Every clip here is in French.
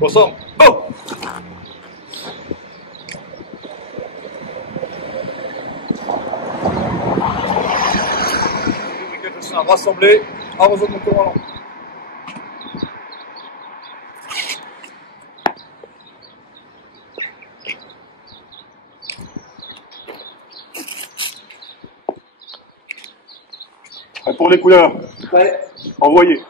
Ensemble, go! Les brigades de rassemblées, à vos autres commandants. Pour les couleurs. Ouais. Envoyez.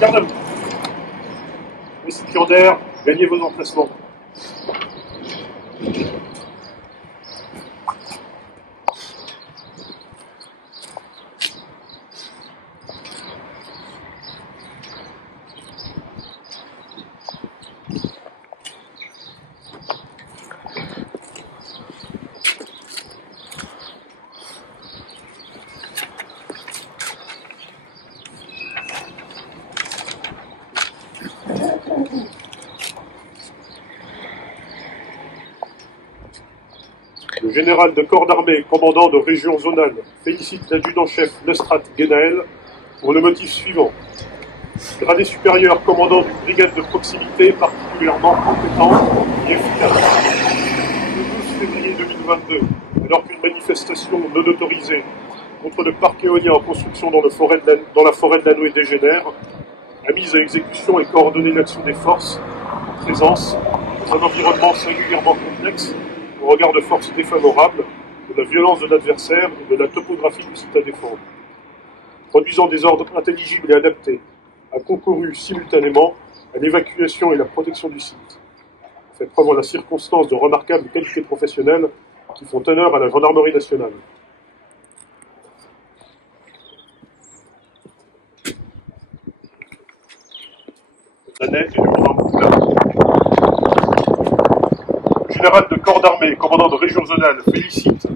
Garde-vous. Récipiendaires, gagnez vos emplacements. Le général de corps d'armée, commandant de région zonale, félicite l'adjudant-chef Nostrat Genaël pour le motif suivant. Gradé supérieur, commandant d'une brigade de proximité particulièrement compétente et efficace. Le 12 février 2022, alors qu'une manifestation non autorisée contre le parc éolien en construction dans la forêt de la Nouée dégénère, a mis à exécution et coordonné l'action des forces en présence dans un environnement singulièrement complexe au regard de forces défavorables, de la violence de l'adversaire et de la topographie du site à défendre. Produisant des ordres intelligibles et adaptés, a concouru simultanément à l'évacuation et la protection du site. Fait preuve en la circonstance de remarquables qualités professionnelles qui font honneur à la gendarmerie nationale. Danette et le général de corps d'armée, commandant de région zonale, félicite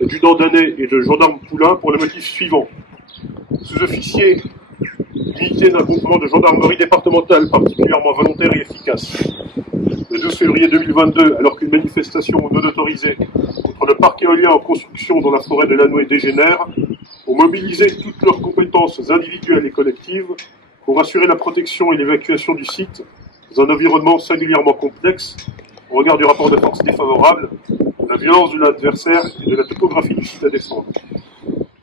l'adjudant Danet et le gendarme Poulain pour le motif suivant. Sous-officier, unité d'un groupement de gendarmerie départementale particulièrement volontaire et efficace. Le 12 février 2022, alors qu'une manifestation non autorisée contre le parc éolien en construction dans la forêt de la Nouée dégénère, ont mobilisé toutes leurs compétences individuelles et collectives pour assurer la protection et l'évacuation du site dans un environnement singulièrement complexe au regard du rapport de force défavorable, de la violence de l'adversaire et de la topographie du site à défendre.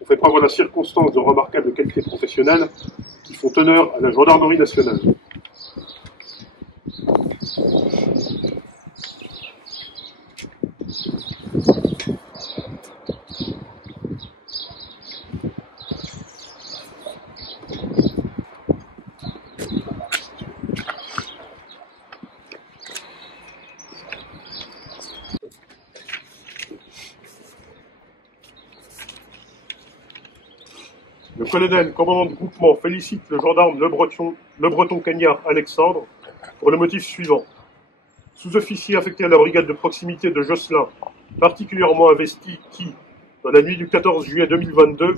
On fait preuve en la circonstance de remarquables qualités professionnelles qui font honneur à la gendarmerie nationale. Le colonel, commandant de groupement, félicite le gendarme Le Breton Cagnard Alexandre pour le motif suivant. Sous-officier affecté à la brigade de proximité de Josselin, particulièrement investi qui, dans la nuit du 14 juillet 2022,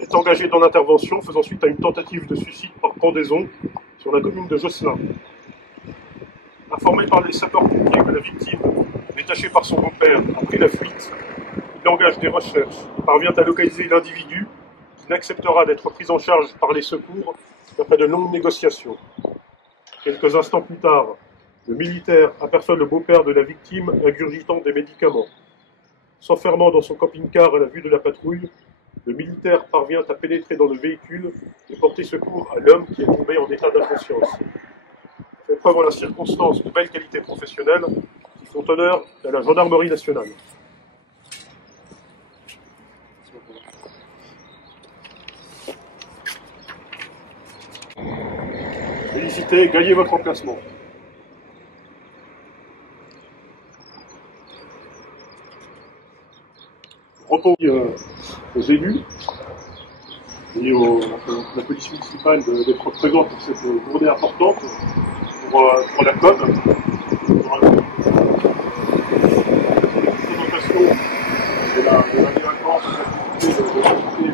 est engagé dans l'intervention faisant suite à une tentative de suicide par pendaison sur la commune de Josselin. Informé par les sapeurs-pompiers que la victime, détachée par son beau-père, a pris la fuite, il engage des recherches et parvient à localiser l'individu qui n'acceptera d'être pris en charge par les secours après de longues négociations. Quelques instants plus tard, le militaire aperçoit le beau-père de la victime ingurgitant des médicaments. S'enfermant dans son camping-car à la vue de la patrouille, le militaire parvient à pénétrer dans le véhicule et porter secours à l'homme qui est tombé en état d'inconscience. Fait preuve en la circonstance de belles qualités professionnelles qui sont honneurs à la Gendarmerie nationale. Félicitez, gagnez votre emplacement. Repos aux élus et à la police municipale d'être présente pour cette journée importante pour la COM. Pour la présentation de la délinquance et de l'activité.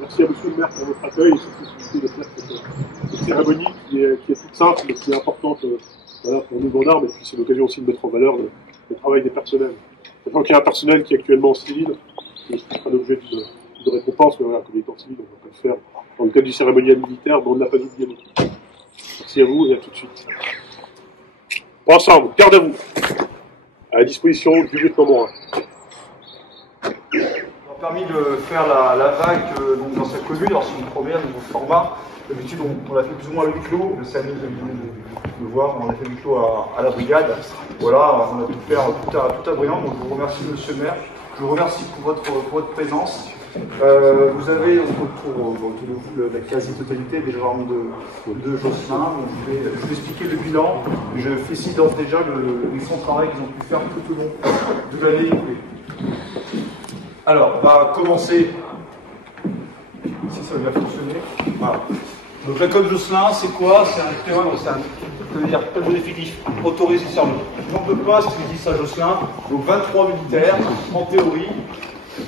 Merci à monsieur le maire pour votre accueil et cette possibilité de faire cette cérémonie qui est toute simple mais qui est importante voilà, pour nous gendarmes, et puis c'est l'occasion aussi de mettre en valeur le travail des personnels. Sachant qu'il y a un personnel qui est actuellement en civil, qui fera l'objet de récompense, mais voilà, comme il est en civil, on ne va pas le faire dans le cadre du cérémonial militaire, mais on ne l'a pas oublié non plus. Merci à vous et à tout de suite. Ensemble, garde à vous, à la disposition du lieutenant Morin. On a permis de faire la vague donc dans cette commune, alors c'est une première, nouveau format. D'habitude, on l'a fait plus ou moins à huis clos, le samedi, vous avez pu le voir, on a fait huis clos à la brigade. Voilà, on a pu faire tout à brillant, donc je vous remercie monsieur le maire, je vous remercie pour votre présence. Vous avez autour de vous la quasi-totalité des gendarmes de Josselin, donc je vais expliquer le bilan. Je félicite d'ores déjà l'excellent travail qu'ils ont pu faire tout au long de l'année écoulée. Alors, on va commencer, si ça va bien fonctionner. Voilà. Donc la COM Josselin, c'est quoi? C'est un tableau d'effectifs autorisé sur le nombre de postes, qui dit ça Josselin, donc 23 militaires en théorie.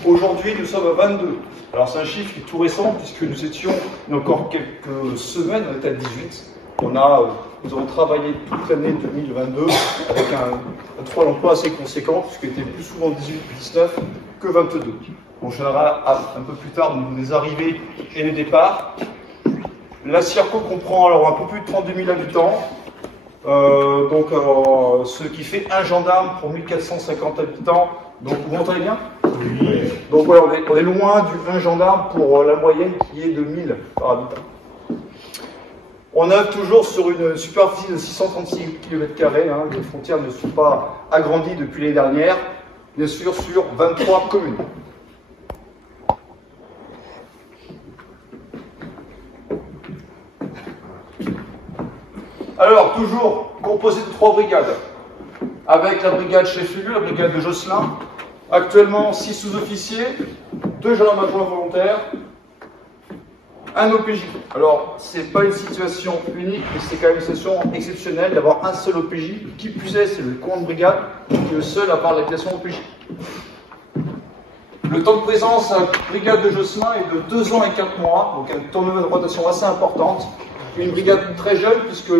Aujourd'hui, nous sommes à 22. Alors c'est un chiffre qui est tout récent, puisque nous étions, il y a encore quelques semaines, on était à 18. Nous avons travaillé toute l'année 2022 avec un taux d'emploi assez conséquent, puisqu'il était plus souvent 18-19 que 22. On verra un peu plus tard les arrivées et les départs. La Circo comprend alors un peu plus de 32 000 habitants, ce qui fait un gendarme pour 1450 habitants. Donc vous m'entendez bien? Oui. Donc voilà, on est loin du 1 gendarme pour la moyenne qui est de 1000 par habitant. On œuvre toujours sur une superficie de 636 km², les frontières ne sont pas agrandies depuis l'année dernière, bien sûr sur 23 communes. Alors, toujours composé de 3 brigades, avec la brigade chef-lieu, la brigade de Josselin, actuellement 6 sous-officiers, 2 gendarmes adjoints volontaires, un OPJ. Alors, c'est pas une situation unique, mais c'est quand même une situation exceptionnelle d'avoir un seul OPJ. Qui plus est, c'est le commandant de brigade qui est le seul à avoir l'habitation OPJ. Le temps de présence à la brigade de Josselin est de 2 ans et 4 mois, donc un turnover de rotation assez importante. Une brigade très jeune, puisque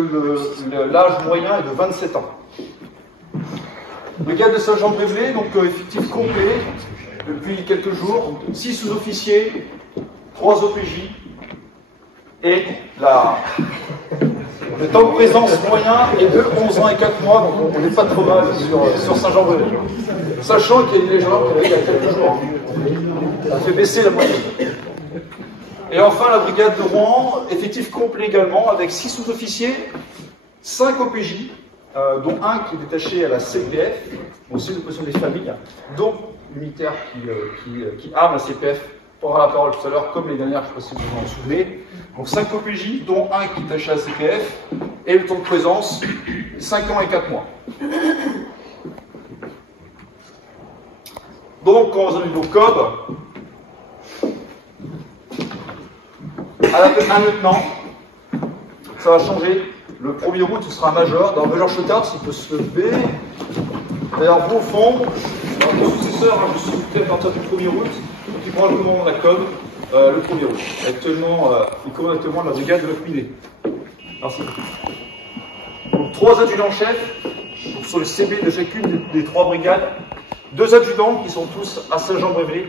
l'âge moyen est de 27 ans. Brigade de Saint-Jean-Brévelay, donc effectif complet, depuis quelques jours, 6 sous-officiers, 3 OPJ, et le temps de présence moyen est de 11 ans et 4 mois, donc on n'est pas trop mal sur Saint-Jean-Brévelay. Sachant qu'il y a des légendaires qui arrivent il y a quelques jours. Ça fait baisser la moyenne. Et enfin, la brigade de Rouen, effectif complet également, avec 6 sous-officiers, 5 OPJ, dont un qui est détaché à la CPF, aussi de position des familles, dont le militaire qui arme la CPF aura la parole tout à l'heure, comme les dernières, je ne sais pas si vous vous en souvenez. Donc 5 OPJ, dont un qui est détaché à la CPF, et le temps de présence, 5 ans et 4 mois. Donc, quand vous avez vos COB, avec un lieutenant, ça va changer. Le 1er août, ce sera un major. Dans le major Chotard, s'il peut se lever. D'ailleurs, vous, au fond, mon successeur, je suis occupé à partir du 1er août, qui prend le commandement de la COM le 1er août. Actuellement, il commande actuellement la brigade de l'Opminé. Merci. Donc, 3 adjudants-chefs sur le CB de chacune des 3 brigades. 2 adjudants qui sont tous à Saint-Jean-Brévelay.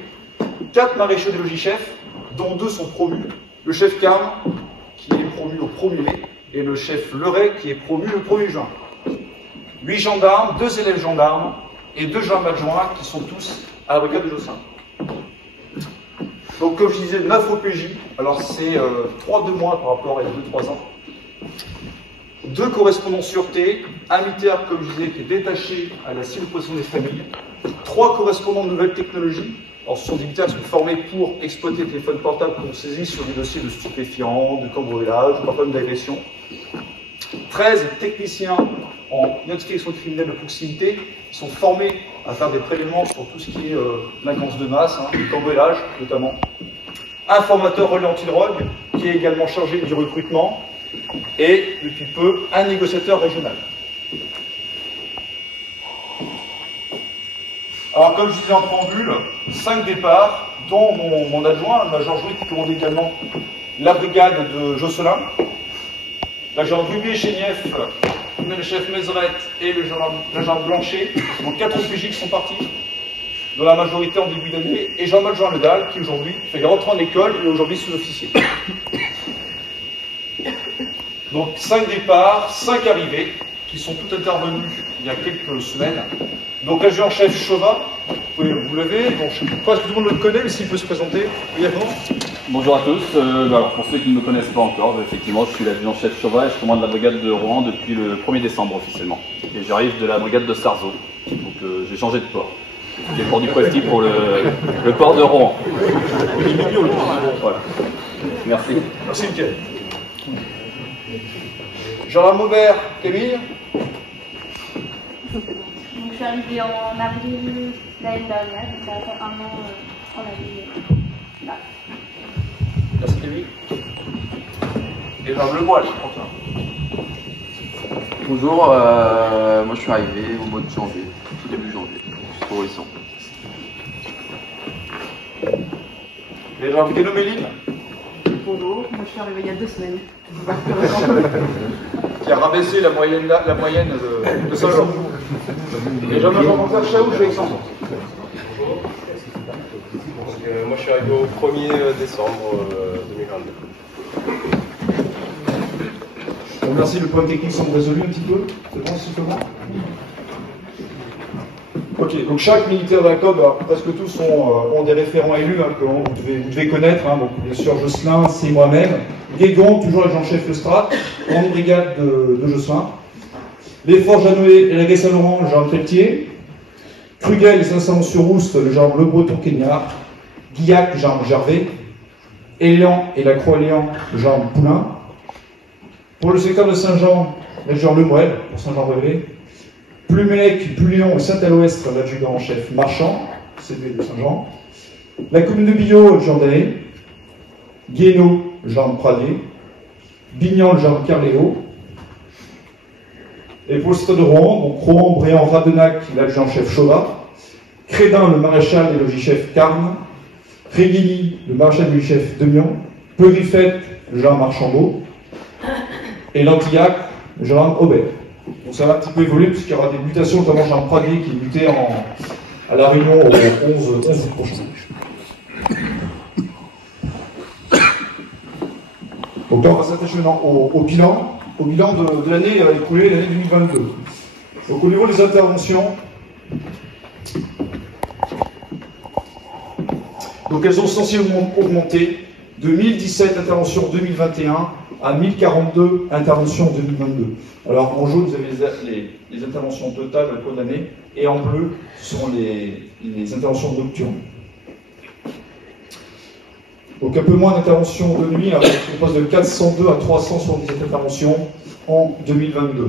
4 maréchaux des logis-chefs, dont 2 sont promus. Le chef Carme, qui est promu au 1er mai, et le chef Leray, qui est promu le 1er juin. 8 gendarmes, 2 élèves gendarmes, et 2 gendarmes adjoints, qui sont tous à la brigade de Josselin. Donc, comme je disais, 9 OPJ, alors c'est 3 de moins par rapport à il y a 2-3 ans. 2 correspondants sûreté, un militaire, comme je disais, qui est détaché à la cible-poisson des familles, 3 correspondants de nouvelles technologies. Alors, ce sont des militaires qui sont formés pour exploiter les téléphones portables qu'on saisit sur des dossiers de stupéfiants, de cambriolage, parfois même d'agression. 13 techniciens en notification criminelle de proximité qui sont formés à faire des prélèvements sur tout ce qui est délinquance de masse, le cambriolage notamment. Un formateur relais anti-drogue qui est également chargé du recrutement et, depuis peu, un négociateur régional. Alors, comme je disais en préambule, 5 départs, dont mon adjoint, le major Jouy, qui commande également la brigade de Josselin, l'agent Rubier Chénief, le chef Mézeret et l'agent Blanchet, donc 4 OPJ qui sont partis, dont la majorité en début d'année, et Jean-Marc Jean Ledal, qui aujourd'hui fait des rentrées en école et aujourd'hui sous-officier. Donc 5 départs, 5 arrivées, qui sont toutes intervenues il y a quelques semaines. Donc l'adjudant-chef Chauvat, vous l'avez, bon, je pense que tout le monde le connaît, mais s'il peut se présenter brièvement. Bonjour à tous. Alors pour ceux qui ne me connaissent pas encore, effectivement, je suis l'adjudant-chef Chauvat et je commande la brigade de Rouen depuis le 1er décembre officiellement. Et j'arrive de la brigade de Sarzeau. Donc j'ai changé de port. J'ai le port du Poitiers pour le port de Rouen. Il est mignon le port. Voilà. Merci. Merci Mickaël. Jean-Laurent Maubert, Camille. Donc, je suis arrivée en avril l'année dernière, donc ça fait 1 an en avril. Là. Merci Camille. Et Jean Lemoyle, je crois. Bonjour, moi je suis arrivé au mois de janvier, tout début janvier, pour récent. Et Jean Guénoméline. Bonjour, moi je suis arrivée il y a 2 semaines. Qui a rabaissé la moyenne de Saint-Jean. Et Jean-Marc Chaoux, je vais Aix-en-Provence. Moi je suis arrivé au 1er décembre 2022. Bon, merci, le problème technique semble résolu un petit peu. C'est bon, simplement. Ok, donc chaque militaire de la COB, presque tous ont des référents élus que vous devez connaître. Donc, bien sûr, Josselin, c'est moi-même. Guégon, toujours l'agent-chef de Strat, grande brigade de Josselin. Les Forges à Noé et la Guesse Saint-Laurent, le gendarme Pelletier. Krugel et Saint-Saëns-sur-Rouste, le gendarme Le Breton-Kéniard. Guillac, le gendarme Gervais. Élian et la Croix-Élian, le gendarme Poulain. Pour le secteur de Saint-Jean, le gendarme Lemoelle, pour Saint-Jean-Révé. Plumelec, Pulion et Saint-Aloest, l'adjudant-chef Marchand, CV de Saint-Jean. La commune de Billot, le gendarme Daé. Guénaud, le gendarme Pradier. Bignan, le gendarme Carléo. Et pour le secteur de Rouen, donc Rouen, Bréant, Radenac, l'adjudant-chef Chauvat. Crédin, le maréchal et logis-chef Carme. Réguilly, le maréchal et logis-chef Demion. Peurifette, le gendarme Marchambault. Et Lantillac, le gendarme Aubert. Donc ça va un petit peu évoluer puisqu'il y aura des mutations, notamment Jean Pradier qui est muté à la Réunion au 11 août prochain. Donc là on va s'attacher maintenant au bilan de l'année écoulée, l'année 2022. Donc au niveau des interventions, donc elles ont sensiblement augmenté de 1017 interventions en 2021 à 1042 interventions en 2022. Alors en jaune, vous avez les interventions totales au cours de l'année, et en bleu, ce sont les interventions nocturnes. Donc un peu moins d'interventions de nuit, avec on passe de 402 à 377 interventions en 2022.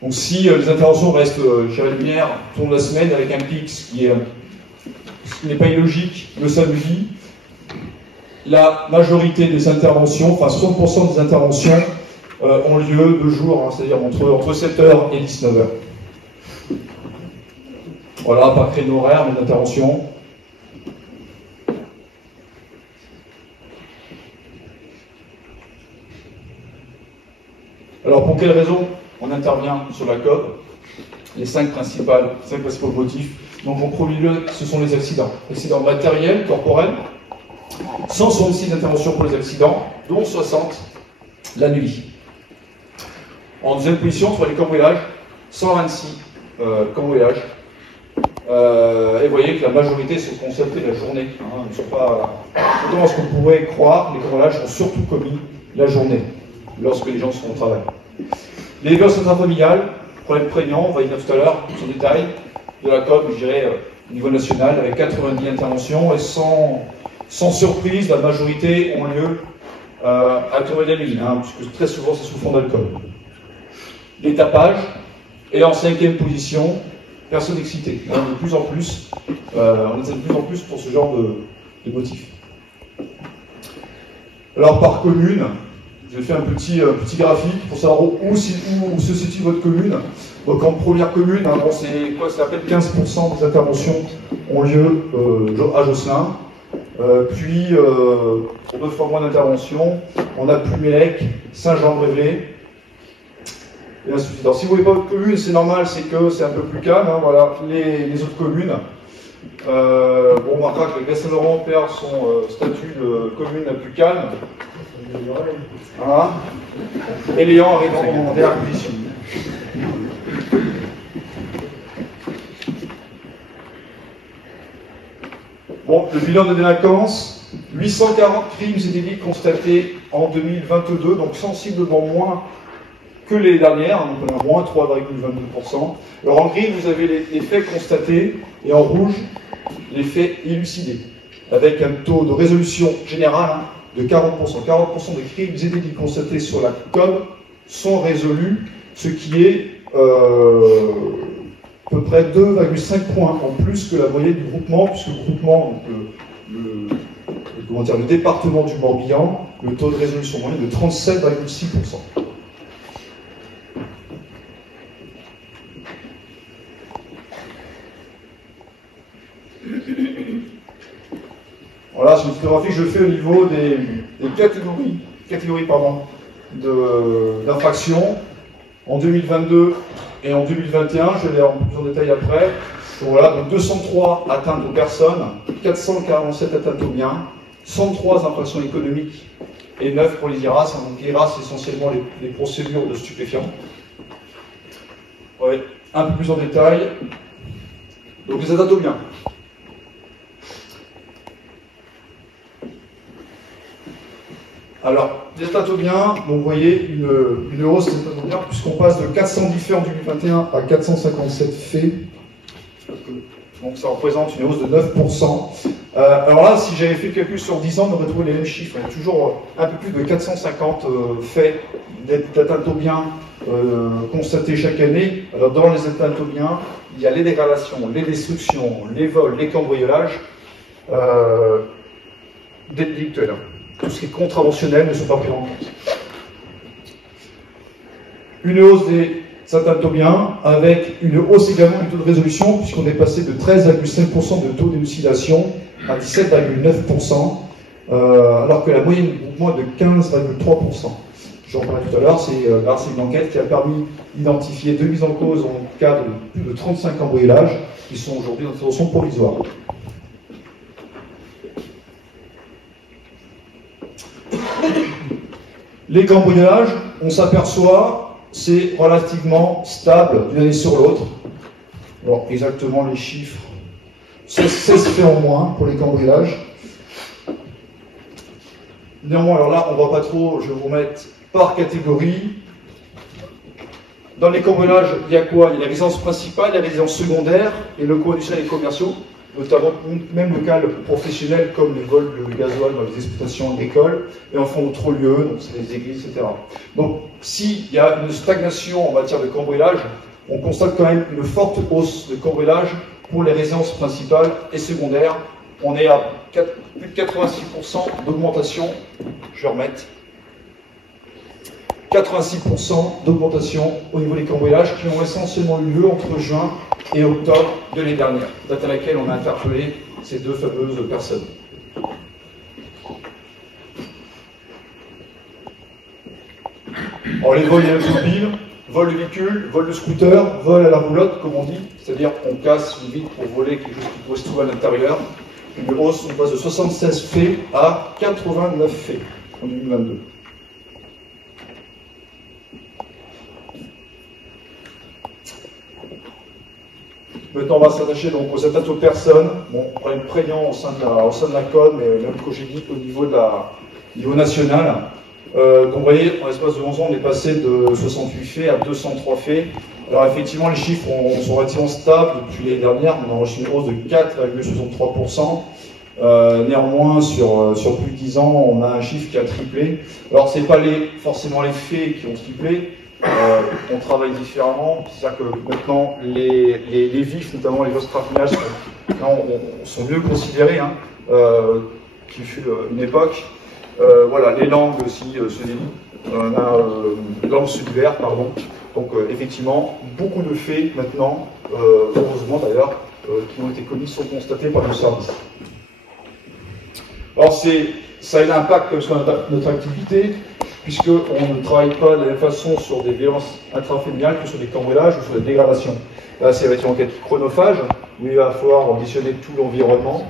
Donc si les interventions restent, chez la lumière, tout au long de la semaine, avec un pic, ce qui n'est pas illogique, le samedi, la majorité des interventions, enfin 60% des interventions, ont lieu de jour, c'est-à-dire entre 7h et 19h. Voilà, pas créneau horaire, mais d'intervention. Alors pour quelles raisons on intervient sur la COB? Les 5 principaux motifs. Donc en premier lieu, ce sont les accidents. Accidents matériels, corporels. 166 interventions pour les accidents, dont 60 la nuit. En deuxième position, sur les cambriolages, 126 cambriolages. Et vous voyez que la majorité sont constatés la journée. Hein, ils ne sont pas, contrairement à ce qu'on pourrait croire, les cambriolages sont surtout commis la journée, lorsque les gens sont au travail. Les violences intrafamiliales, problème prégnant, on va y venir tout à l'heure, plus en détail, de la COP, je dirais, au niveau national, avec 90 interventions, et sans surprise, la majorité ont lieu à Touré-des-Mines, hein, puisque très souvent c'est sous fond d'alcool. Les tapages, et en 5e position, personnes excitées. Hein, de plus en plus, on est de plus en plus pour ce genre de motifs. Alors par commune, j'ai fait un petit graphique pour savoir où se situe votre commune. Donc en première commune, hein, bon, c'est quoi, c'est à peine 15% des interventions ont lieu à Josselin. Puis, pour 2 fois moins d'interventions, on a Plumélec, Saint-Jean-de-Révélé, et ainsi de suite. Alors si vous ne voyez pas votre commune, c'est normal, c'est que c'est un peu plus calme. Hein, voilà, les autres communes. Bon, on remarquera que Gray-Saint-Laurent perd son statut de commune la plus calme. Voilà. Et Léon arrive en dernière position. Bon, le bilan de délinquance, 840 crimes et délits constatés en 2022, donc sensiblement moins que les dernières, donc on a moins 3,22%. Alors en gris, vous avez les faits constatés, et en rouge, les faits élucidés, avec un taux de résolution général hein, de 40%. 40% des crimes et délits constatés sur la COB sont résolus, ce qui est à peu près 2,5 points en plus que la moyenne du groupement, puisque le groupement, donc le département du Morbihan, le taux de résolution moyen est de 37,6%. Voilà, c'est une photographie que je fais au niveau des catégories d'infractions en 2022 et en 2021, je vais aller en plus en détail après. Donc voilà, donc 203 atteintes aux personnes, 447 atteintes aux biens, 103 infractions économiques et 9 pour les IRAS. Donc les IRAS, c'est essentiellement les procédures de stupéfiants. Ouais, un peu plus en détail. Donc les atteintes aux biens. Alors, les atteintes aux biens, donc vous voyez une hausse des atteintes aux biens, puisqu'on passe de 410 faits en 2021 à 457 faits. Donc ça représente une hausse de 9%. Alors là, si j'avais fait le calcul sur 10 ans, on aurait trouvé les mêmes chiffres. Il y a toujours un peu plus de 450 faits d'atteintes aux biens constatés chaque année. Alors dans les atteintes aux biens, il y a les dégradations, les destructions, les vols, les cambriolages délictuels. Tout ce qui est contraventionnel ne sont pas pris en compte. Une hausse des atteintes aux biens, avec une hausse également du taux de résolution, puisqu'on est passé de 13,5% de taux d'élucidation à 17,9%, alors que la moyenne du groupement est de 15,3%. J'en parlais tout à l'heure, c'est une enquête qui a permis d'identifier 2 mises en cause en cas de plus de 35 cambriolages, qui sont aujourd'hui en détention provisoire. Les cambriolages, on s'aperçoit, c'est relativement stable d'une année sur l'autre. Alors, exactement les chiffres, 16 faits en moins pour les cambriolages. Néanmoins, alors là, on ne voit pas trop, je vais vous mettre par catégorie. Dans les cambriolages, il y a quoi? Il y a la résidence principale, la résidence secondaire, les locaux industriels et commerciaux, notamment même local professionnel comme les vols de gasoil dans les exploitations agricoles, et enfin d'autres lieux, donc c'est les églises, etc. Donc s'il y a une stagnation en matière de cambriolage, on constate quand même une forte hausse de cambriolage pour les résidences principales et secondaires. On est à plus de 86% d'augmentation, je vais remettre, 86% d'augmentation au niveau des cambriolages qui ont essentiellement eu lieu entre juin et octobre de l'année dernière, date à laquelle on a interpellé ces 2 fameuses personnes. Alors les vols immobiles, vol de véhicules, vol de scooter, vol à la roulotte, comme on dit, c'est-à-dire qu'on casse une vitre pour voler quelque chose qui pourrait se trouver à l'intérieur. Une hausse, on passe de 76 faits à 89 faits en 2022. Maintenant, on va s'attacher donc aux atteintes aux personnes. Bon, problème prégnant au sein de la COM, mais même COGEDIC au niveau national. Donc vous voyez, en l'espace de 11 ans, on est passé de 68 faits à 203 faits. Alors effectivement, les chiffres sont relativement stables depuis l'année dernière. On a reçu une hausse de 4,63%. Néanmoins, sur plus de 10 ans, on a un chiffre qui a triplé. Alors, ce n'est pas forcément les faits qui ont triplé. On travaille différemment. C'est-à-dire que maintenant, les vifs, notamment les violences intrafamiliales, sont mieux considérés, hein, qu'il fut une époque. Voilà, les langues aussi se délient. On a langue sudvert, pardon. Donc, effectivement, beaucoup de faits maintenant, heureusement d'ailleurs, qui ont été commis sont constatés par nos services. Alors, ça a un impact sur notre activité, puisqu'on ne travaille pas de la même façon sur des violences intrafamiliales que sur des cambriolages ou sur des dégradations. Là, c'est une enquête chronophage, où il va falloir auditionner tout l'environnement.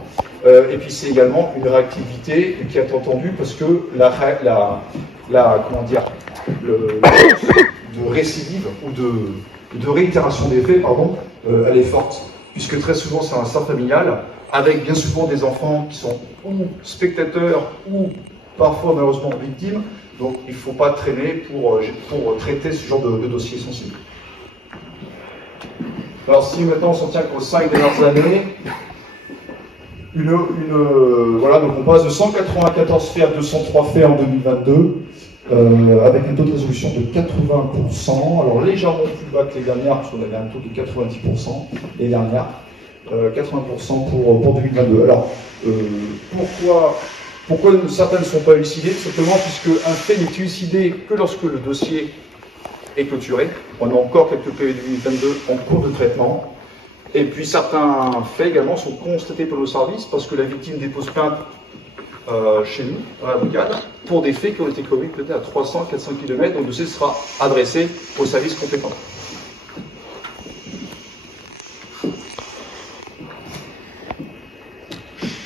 Et puis, c'est également une réactivité qui est entendue, parce que comment dire, de récidive ou de réitération des faits, pardon, elle est forte, puisque très souvent, c'est un centre familial, avec bien souvent des enfants qui sont ou spectateurs ou parfois malheureusement victimes. Donc il ne faut pas traîner pour traiter ce genre de dossier sensible. Alors si maintenant on s'en tient qu'aux 5 dernières années, voilà, donc on passe de 194 faits à 203 faits en 2022, avec un taux de résolution de 80%, alors légèrement plus bas que les dernières, parce qu'on avait un taux de 90% les dernières. 80% pour 2022. Alors, pourquoi certaines ne sont pas élucidées? Simplement puisque un fait n'est élucidé que lorsque le dossier est clôturé. On a encore quelques PV 2022 en cours de traitement. Et puis certains faits également sont constatés par nos services parce que la victime dépose plainte chez nous, à la brigade, pour des faits qui ont été commis peut-être à 300-400 km, donc le dossier sera adressé aux services compétents.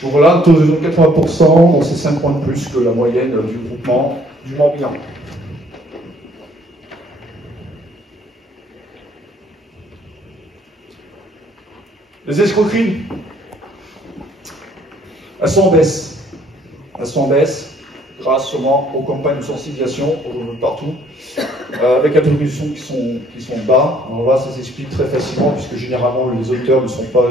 Donc voilà, un taux de 80%, donc c'est 5 points de plus que la moyenne du groupement du Morbihan. Les escroqueries, elles sont en baisse. Elles sont en baisse grâce sûrement aux campagnes de sensibilisation partout, avec des attributions qui sont bas. Alors là, ça s'explique très facilement puisque généralement les auteurs ne sont pas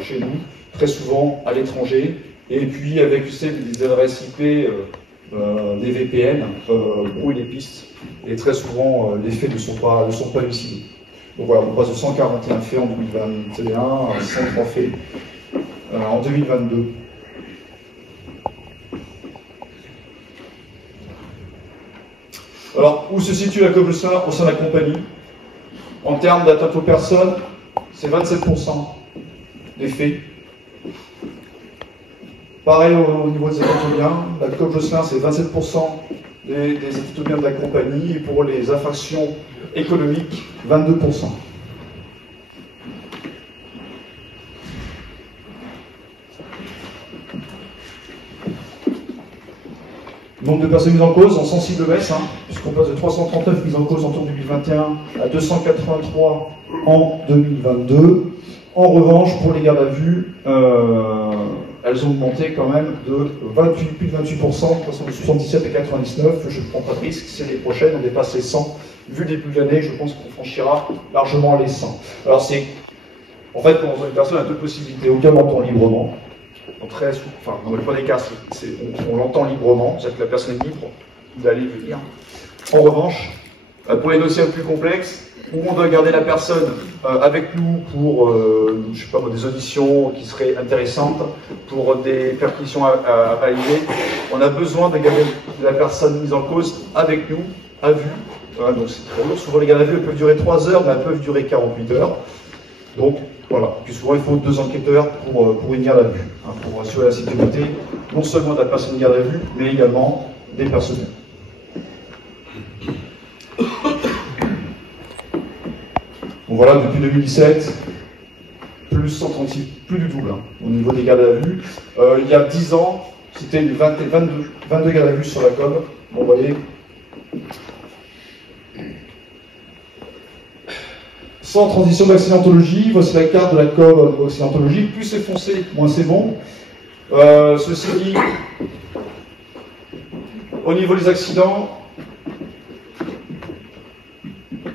chez nous, très souvent à l'étranger, et puis avec des adresses IP, des VPN, brouillent les pistes, et très souvent les faits ne sont pas élucidés. Donc voilà, on passe de 141 faits en 2021 à 103 faits en 2022. Alors, où se situe la COM au sein de la compagnie? En termes d'atteinte aux personnes, c'est 27% des faits. Pareil au niveau des atteintes aux biens, la COM Josselin, c'est 27% des atteintes aux biens de la compagnie, et pour les infractions économiques, 22%. Nombre de personnes mises en cause en sensible baisse, puisqu'on passe de 339 mises en cause en 2021 à 283 en 2022. En revanche, pour les gardes à vue, elles ont augmenté quand même de plus de 28%, passant de 77 à 99. Je ne prends pas de risque, c'est les prochaines, on dépasse les 100. Vu le début de l'année, je pense qu'on franchira largement les 100. Alors en fait, quand on entend une personne, a deux possibilités. Aucun l'entend librement. Dans le premier des cas, on l'entend librement, c'est-à-dire que la personne est libre d'aller venir. En revanche, pour les dossiers plus complexes, où on doit garder la personne avec nous pour, je sais pas, des auditions qui seraient intéressantes, pour des perquisitions à réaliser, on a besoin de garder la personne mise en cause avec nous, à vue. Donc c'est très lourd. Souvent les gardes à vue peuvent durer 3 heures, mais elles peuvent durer 48 heures. Donc voilà. Puis souvent il faut 2 enquêteurs pour une garde à vue, pour assurer la sécurité, non seulement de la personne garde à vue, mais également des personnels. Donc voilà, depuis 2017, plus 136, plus du double au niveau des gardes à vue. Il y a 10 ans, c'était 22 gardes à vue sur la COM. Bon, vous voyez. Sans transition d'accidentologie, voici la carte de la COB au niveau accidentologie. Plus c'est foncé, moins c'est bon. Ceci dit, au niveau des accidents,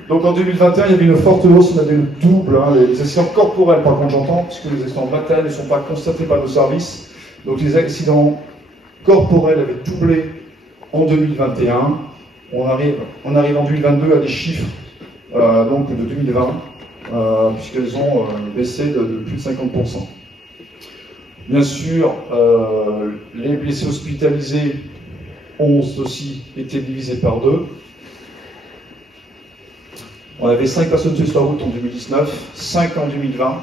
donc en 2021, il y avait une forte hausse, on avait le double, hein, les accidents corporels par contre j'entends, puisque les accidents matériels ne sont pas constatés par nos services. Donc les accidents corporels avaient doublé en 2021. On arrive en 2022 à des chiffres donc de 2020, puisqu'elles ont baissé de plus de 50%. Bien sûr, les blessés hospitalisés ont aussi été divisés par 2. On avait 5 personnes tuées sur la route en 2019, 5 en 2020,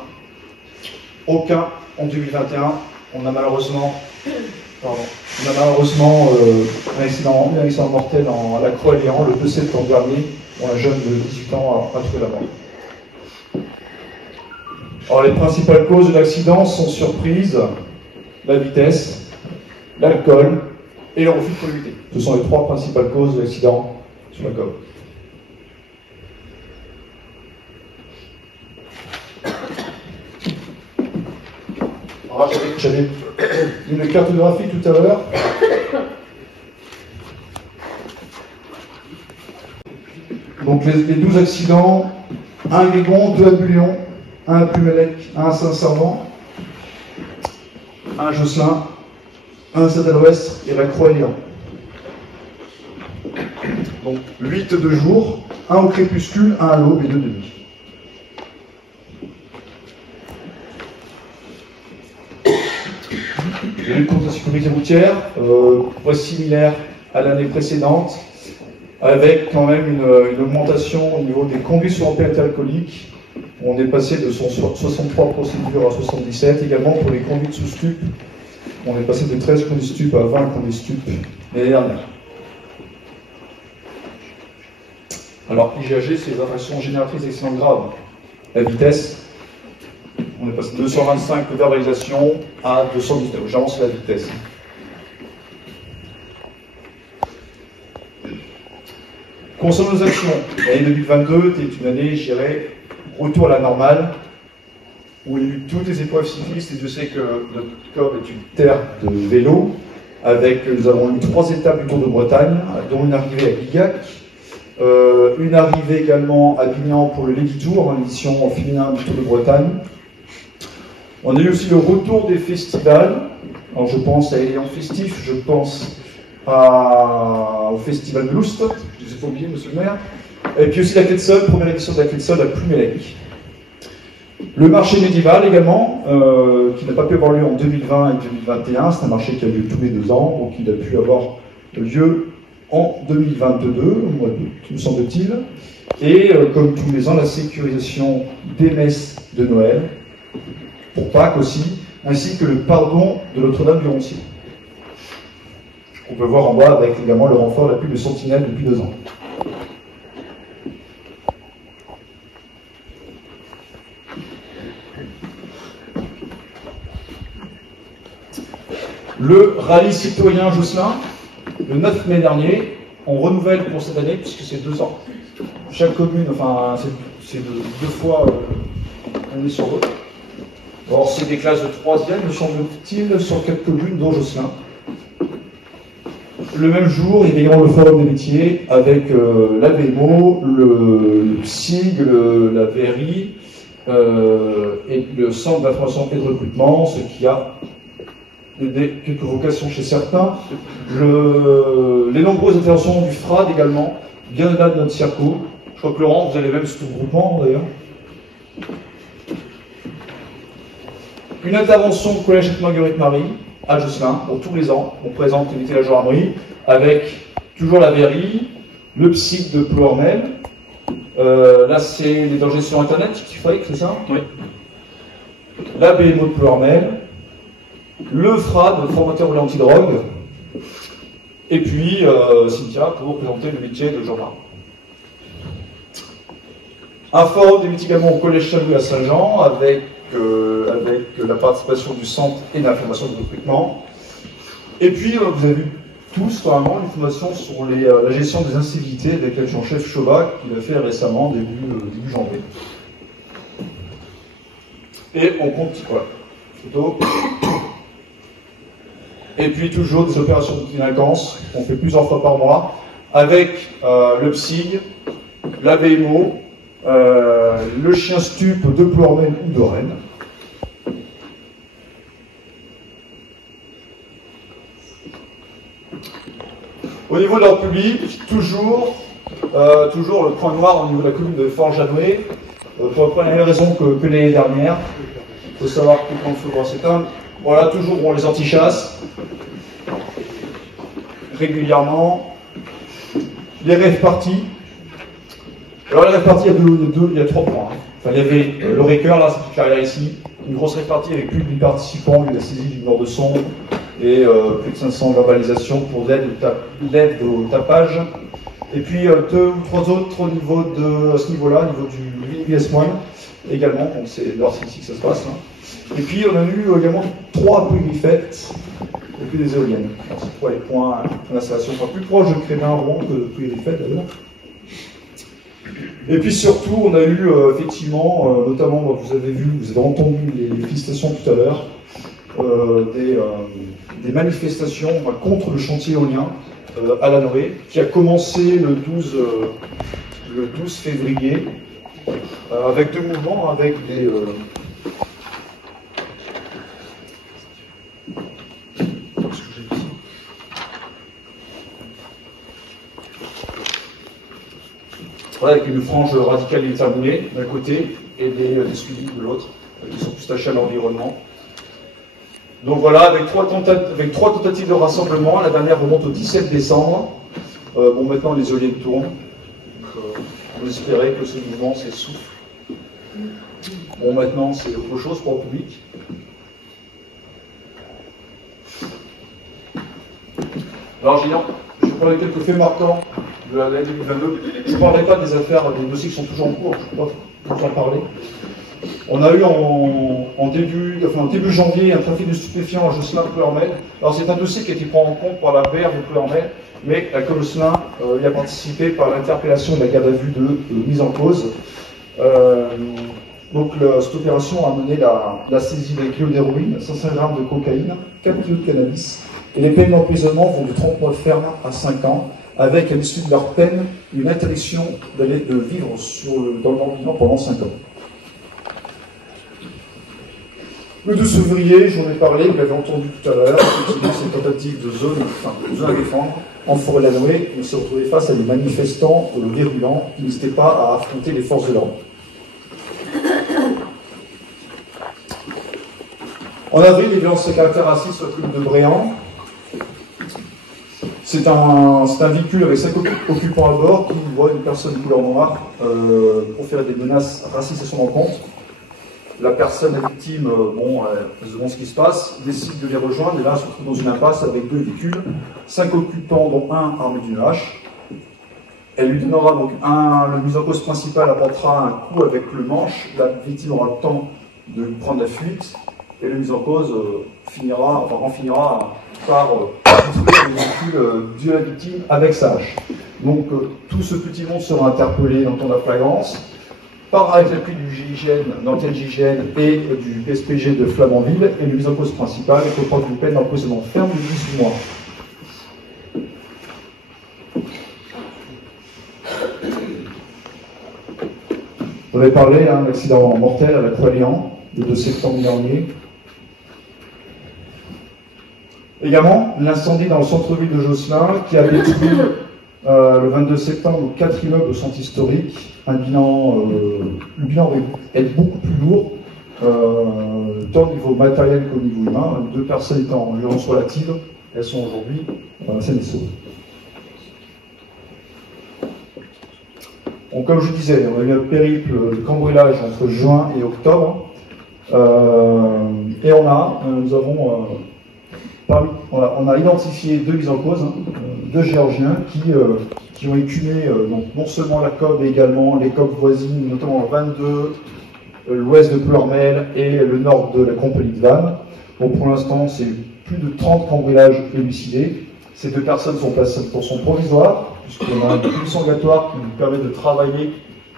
aucun en 2021. On a malheureusement un accident mortel à la Croix-Léan le 2 septembre dernier, où un jeune de 18 ans a trouvé la mort. Alors, les principales causes de l'accident sont surprise, la vitesse, l'alcool et le refus de probité. Ce sont les 3 principales causes de l'accident sur la COB. Alors, j'avais une cartographie tout à l'heure. Donc les 12 accidents, 1 à Guégon, 2 à Bullion, 1 à Plumelec, 1 à Saint-Servant, 1 à Josselin, 1 à Saint-Aloès et la Croix-Léan. Donc 8 de jour, 1 au crépuscule, 1 à l'aube et 2 de nuit. La lutte contre la sécurité routière, similaire à l'année précédente, avec quand même une augmentation au niveau des conduites sur empêchement alcoolique. On est passé de 63 procédures à 77. Également pour les conduites sous stup, on est passé de 13 conduites stup à 20 conduites stup l'année dernière. Alors, IGAG, c'est les infractions génératrices d'accidents graves. La vitesse, on est passé de 225 de verbalisation à 219. Généralement, c'est la vitesse. Concernant nos actions, l'année 2022 était une année, je dirais, retour à la normale, où il y a eu toutes les épreuves cyclistes, et je sais que notre COB est une terre de vélo, nous avons eu 3 étapes du Tour de Bretagne, dont une arrivée à Bigac, une arrivée également à Bignan pour le Lady Tour, en édition féminin du Tour de Bretagne. On a eu aussi le retour des festivals. Alors je pense à Éléon Festif, je pense au Festival de Loust, je ne vous ai pas oublié, monsieur le maire. Et puis aussi la Quetzal, première édition de la Quetzal à Plumelec. Le marché médiéval également, qui n'a pas pu avoir lieu en 2020 et 2021, c'est un marché qui a lieu tous les 2 ans, donc il a pu avoir lieu en 2022, au mois d'août, me semble-t-il. Et comme tous les ans, la sécurisation des messes de Noël, pour Pâques aussi, ainsi que le pardon de Notre-Dame du Roncier. On peut voir en bas avec également le renfort de la pub de Sentinelle depuis 2 ans. Le rallye citoyen Josselin, le 9 mai dernier, on renouvelle pour cette année puisque c'est 2 ans. Chaque commune, enfin c'est 2 fois on est sur l'autre. Or c'est des classes de 3e, me semble-t-il, sur 4 communes, dont Josselin. Le même jour, il y aura le forum des métiers avec la VMO, le SIG, la VRI et le centre d'information et de recrutement, ce qui a quelques vocations chez certains. Les nombreuses interventions du FRAD également, bien au-delà de notre circo. Je crois que Laurent, vous allez même sur le groupement d'ailleurs. Une intervention au collège Sainte-Marguerite-Marie à Josselin, pour tous les ans. On présente l'unité de la gendarmerie avec toujours la VRI, le psych de Ploërmel. Là, c'est les dangers sur Internet, Chiffrek, c'est ça? Oui. La BMO de Ploërmel, le FRAD, formateur de l'antidrogue, et puis Cynthia pour présenter le métier de gendarme. Un forum des métiers également au collège Chalouis à Saint-Jean avec la participation du centre et d'information de recrutement. Et puis, vous avez vu tous, vraiment, une formation sur la gestion des incivilités avec l'adjudant-chef Chauvat, qu'il a fait récemment, début janvier. Et on continue. Voilà. Photo. Et puis toujours des opérations de délinquance, qu'on fait plusieurs fois par mois, avec le PSIG, la VMO, le chien stup de Ploermel ou de Rennes. Au niveau de l'ordre public, toujours le point noir au niveau de la commune de Fort-Janouet, pour la même raison que l'année dernière. Il faut savoir que quand le feu va s'éteindre, voilà, toujours les anti-chasses, régulièrement, les rêves parties. Alors la rêve partie, il y a 3 points. Enfin, il y avait le Récœur, là, cette carrière ici, une grosse rêve partie avec plus de 8 participants, il y a la saisie du nord de son et plus de 500 verbalisations pour l'aide au tapage. Et puis 2 ou 3 autres au niveau à ce niveau-là, au niveau du Vigny-Viesmoine également, donc c'est ici que ça se passe. Hein. Et puis on a eu également 3 griffettes et puis des éoliennes. Alors, c'est 3 les points d'installation, enfin plus proche de Crémin-Rouen que de griffettes d'ailleurs. Et puis surtout, on a eu effectivement, notamment, vous avez entendu les félicitations tout à l'heure, des manifestations contre le chantier éolien à la Noé, qui a commencé le 12 février, avec 2 mouvements, avec des... Voilà, avec une frange radicale et taboulée d'un côté et des suivis de l'autre, qui sont plus attachés à l'environnement. Donc voilà, avec 3 tentatives de rassemblement, la dernière remonte au 17 décembre. Bon, maintenant les éoliennes tournent. On espérait que ce mouvement s'essouffle. Bon, maintenant c'est autre chose pour le public. Alors, je prendrai quelques faits marquants de l'année 2022. Je ne parlerai pas des affaires, des dossiers qui sont toujours en cours, je ne peux pas vous en parler. On a eu en début janvier un trafic de stupéfiants à Josselin-Ploermel. Alors c'est un dossier qui a été pris en compte par la PR de Ploermel, mais la Josselin y a participé par l'interpellation de la garde à vue de mise en cause. Donc cette opération a mené la saisie d'un kilo d'héroïne, 500 grammes de cocaïne, 4 kg de cannabis, et les peines d'emprisonnement vont de 30 mois ferme à 5 ans, avec à l'issue de leur peine une interdiction de vivre dans le vivant pendant 5 ans. Le 12 février, j'en ai parlé, vous l'avez entendu tout à l'heure, effectivement, cette tentative de zone à défendre en Forêt-la-Noé, on s'est retrouvé face à des manifestants virulents qui n'hésitaient pas à affronter les forces de l'ordre. En avril, les violences de caractère raciste sur la commune de Bréant. C'est un véhicule avec 5 occupants à bord qui voit une personne couleur noire proférer des menaces racistes à son encontre. La personne, la victime, elle se demande ce qui se passe, décide de les rejoindre et là, se retrouve dans une impasse avec 2 véhicules, 5 occupants, dont un armé d'une hache. Elle lui donnera donc le mis en cause principal apportera un coup avec le manche, la victime aura le temps de prendre la fuite et le mis en cause en finira par détruire le véhicule de la victime avec sa hache. Donc tout ce petit monde sera interpellé dans le temps de la flagrance. Avec l'appui du GIGN, d'antenne GIGN et du PSPG de Flamanville, et le mise en cause principale est au d'une peine d'emprisonnement ferme de 18 mois. Vous avez parlé d'un accident mortel à la Croix-Léan, le 2 septembre dernier. Également, l'incendie dans le centre-ville de Josselin, qui a détruit le 22 septembre 4 immeubles au centre historique. Le bilan est beaucoup plus lourd, tant au niveau matériel qu'au niveau humain. 2 personnes étant en violence relative, elles sont aujourd'hui saines et sauves. Donc, comme je disais, on a eu un périple de cambriolage entre juin et octobre, et on a identifié 2 mises en cause, 2 Géorgiens qui ont écumé donc non seulement la COB, mais également les COB voisines, notamment le 22, l'ouest de Ploermel et le nord de la compagnie de Vannes. Donc pour l'instant, c'est plus de 30 cambriolages élucidés. Ces 2 personnes sont placées en pension provisoire, puisqu'on a un puits sanguinatoire qui nous permet de travailler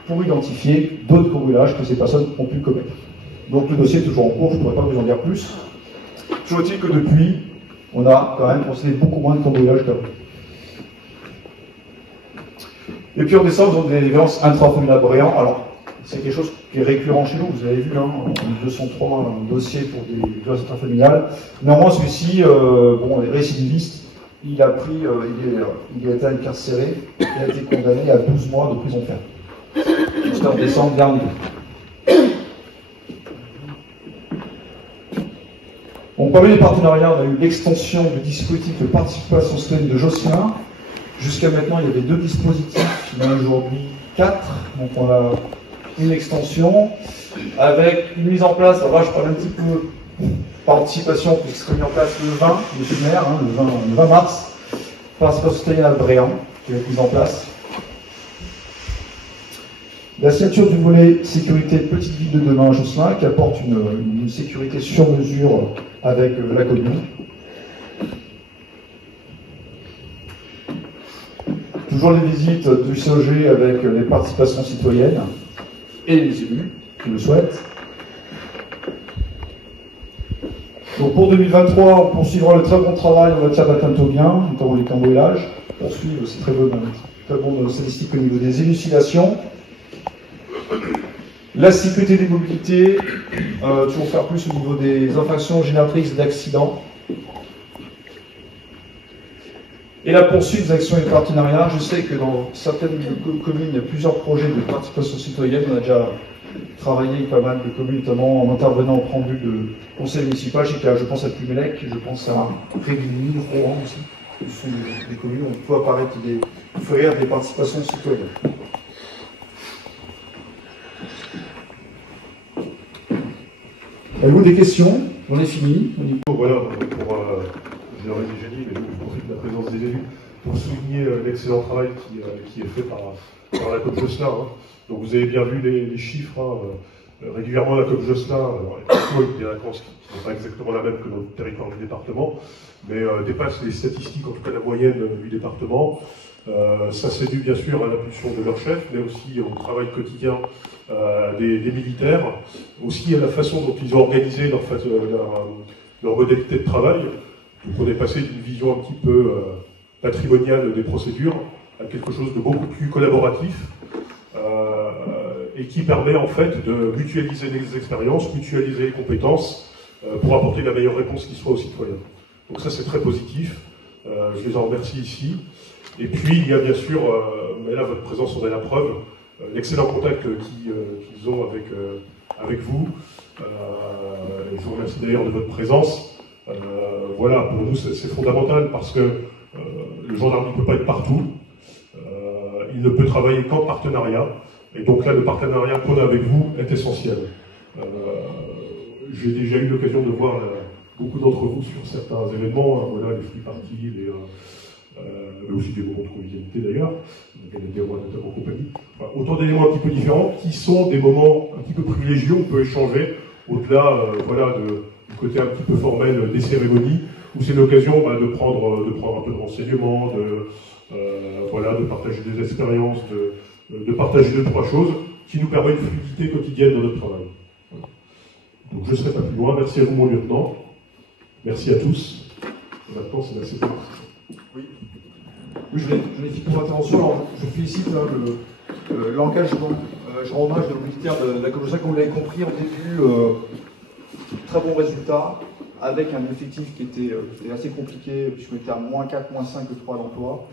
pour identifier d'autres cambriolages que ces personnes ont pu commettre. Donc le dossier est toujours en cours, je ne pourrais pas vous en dire plus. Toujours est-il que depuis, on a quand même procédé beaucoup moins de cambriolage qu'avant. Et puis en décembre, nous avons des violences intrafamiliales brillantes. Alors, c'est quelque chose qui est récurrent chez nous, vous avez vu, hein, 203 dossiers pour des violences intrafamiliales. Néanmoins, celui-ci, bon, les récidivistes, il a été incarcéré, il a été condamné à 12 mois de prison ferme. C'était en décembre dernier. Bon, parmi les partenariats, on a eu l'extension du dispositif de participation citoyenne de Josselin. Jusqu'à maintenant, il y avait 2 dispositifs, il y en a aujourd'hui 4. Donc on a une extension avec une mise en place, alors là je parle un petit peu participation qui sera mise en place le 20, monsieur le maire, hein, le 20 mars, participation citoyenne à Bréant, qui va être mise en place. La signature du volet sécurité petite ville de demain à Josselin, qui apporte une sécurité sur mesure avec la commune. Toujours les visites du COG avec les participations citoyennes et les élus qui le souhaitent. Donc pour 2023, on poursuivra le très bon travail en matière d'atteinte aux biens, notamment les cambriolages. Poursuivre ces très bonnes statistiques au niveau des élucidations. La sécurité des mobilités, toujours faire plus au niveau des infractions génératrices d'accidents. Et la poursuite des actions et des partenariats. Je sais que dans certaines communes, il y a plusieurs projets de participation citoyenne. On a déjà travaillé avec pas mal de communes, notamment en intervenant au préambule de conseil municipal. Je pense à Plumelec, je pense à Régligny, Rouen aussi. Ce sont des communes où on peut apparaître des participations citoyennes. Avez-vous des questions? On est fini. Voilà, je l'aurais déjà dit, mais je profite de la présence des élus pour souligner l'excellent travail qui est fait par la COP Josselin. Hein. Donc vous avez bien vu les chiffres. Hein. Régulièrement, la COP Josselin, alors, une délinquance qui n'est pas exactement la même que notre territoire du département, mais dépasse les statistiques, en tout cas la moyenne du département. Ça c'est dû bien sûr à l'impulsion de leur chef, mais aussi au travail quotidien des militaires, aussi à la façon dont ils ont organisé leur modalité de travail. Donc on est passé d'une vision un petit peu patrimoniale des procédures à quelque chose de beaucoup plus collaboratif et qui permet en fait de mutualiser les expériences, mutualiser les compétences pour apporter la meilleure réponse qui soit aux citoyens. Donc ça c'est très positif, je les en remercie ici. Et puis il y a bien sûr, mais là votre présence en est la preuve, l'excellent contact qu'ils ont avec vous. Je vous remercie d'ailleurs de votre présence. Voilà, pour nous c'est fondamental parce que le gendarme ne peut pas être partout. Il ne peut travailler qu'en partenariat. Et donc là, le partenariat qu'on a avec vous est essentiel. J'ai déjà eu l'occasion de voir beaucoup d'entre vous sur certains événements, voilà, les free parties, mais aussi des moments de convivialité d'ailleurs, des rois notamment en compagnie. Enfin, autant d'éléments un petit peu différents qui sont des moments un petit peu privilégiés, on peut échanger au-delà voilà, du côté un petit peu formel des cérémonies, où c'est l'occasion de prendre un peu de renseignements, voilà, de partager des expériences, de partager 2-3 choses qui nous permettent une fluidité quotidienne dans notre travail. Voilà. Donc je ne serai pas plus loin. Merci à vous, mon lieutenant. Merci à tous. Et maintenant, c'est assez bon. Oui. Oui, je l'ai fait pour votre attention. Alors, je félicite l'engagement. Je rends hommage aux militaires de la COP, comme vous l'avez compris en début. Très bon résultat, avec un effectif qui était assez compliqué, puisqu'on était à -4, -5 que 3 d'emploi.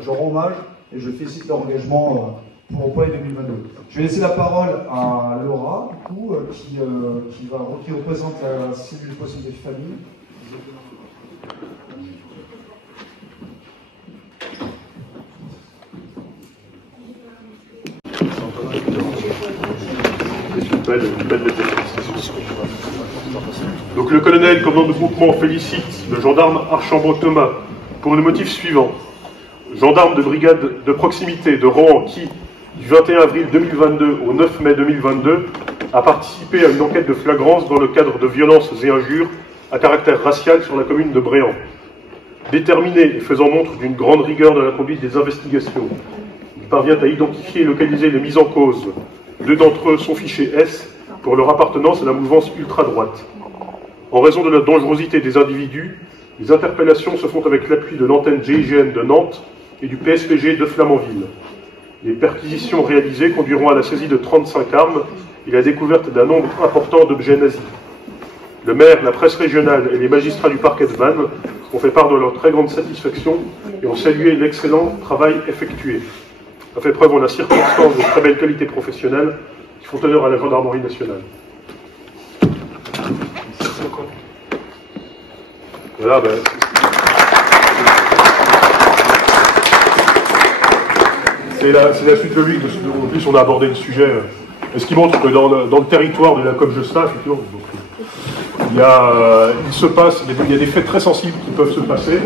Je rends hommage et je félicite leur engagement pour l'emploi 2022. Je vais laisser la parole à Laura, du coup, qui représente la cellule de protection des familles. Donc le colonel, commandant de groupement, félicite le gendarme Archambault Thomas pour le motif suivant. Gendarme de brigade de proximité de Rohan qui, du 21 avril 2022 au 9 mai 2022, a participé à une enquête de flagrance dans le cadre de violences et injures à caractère racial sur la commune de Bréant. Déterminé et faisant montre d'une grande rigueur dans la conduite des investigations, il parvient à identifier et localiser les mises en cause. 2 d'entre eux sont fichés S pour leur appartenance à la mouvance ultra-droite. En raison de la dangerosité des individus, les interpellations se font avec l'appui de l'antenne GIGN de Nantes et du PSPG de Flamanville. Les perquisitions réalisées conduiront à la saisie de 35 armes et la découverte d'un nombre important d'objets nazis. Le maire, la presse régionale et les magistrats du parquet de Vannes ont fait part de leur très grande satisfaction et ont salué l'excellent travail effectué. A fait preuve en la circonstance de très belle qualité professionnelle qui font honneur à la gendarmerie nationale. Voilà, c'est la suite logique. En plus, on a abordé le sujet. Ce qui montre que dans le territoire de la COP-JOSLA, effectivement, il se passe, il y a des faits très sensibles qui peuvent se passer.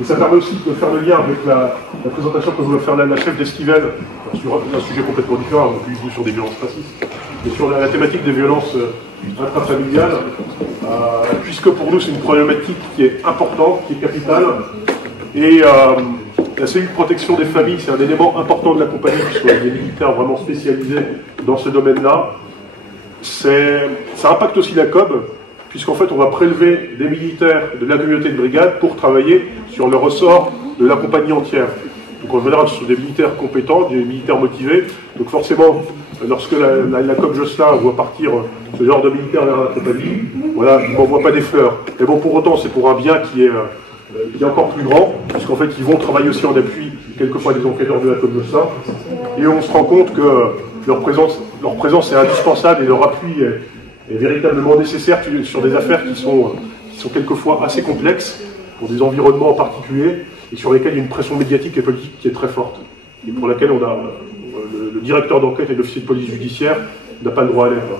Et ça permet aussi de faire le lien avec la présentation que voulait faire la chef d'Estivelle sur un sujet complètement différent, donc plus sur des violences racistes, mais sur la thématique des violences intrafamiliales, puisque pour nous c'est une problématique qui est importante, qui est capitale, et la cellule de protection des familles, c'est un élément important de la compagnie, puisqu'il y a des militaires vraiment spécialisés dans ce domaine-là. Ça impacte aussi la COB, puisqu'en fait on va prélever des militaires de la communauté de brigade pour travailler sur le ressort de la compagnie entière. Donc en général ce sont des militaires compétents, des militaires motivés, donc forcément lorsque la COP-JOSLA voit partir ce genre de militaires vers la compagnie, voilà, ils ne m'envoient pas des fleurs. Mais bon, pour autant c'est pour un bien qui est encore plus grand, puisqu'en fait ils vont travailler aussi en appui quelquefois des enquêteurs de la COP-JOSLA, et on se rend compte que leur présence est indispensable et leur appui est véritablement nécessaire sur des affaires qui sont quelquefois assez complexes, pour des environnements en particulier, et sur lesquels il y a une pression médiatique et politique qui est très forte, et pour laquelle le directeur d'enquête et l'officier de police judiciaire n'a pas le droit à l'erreur.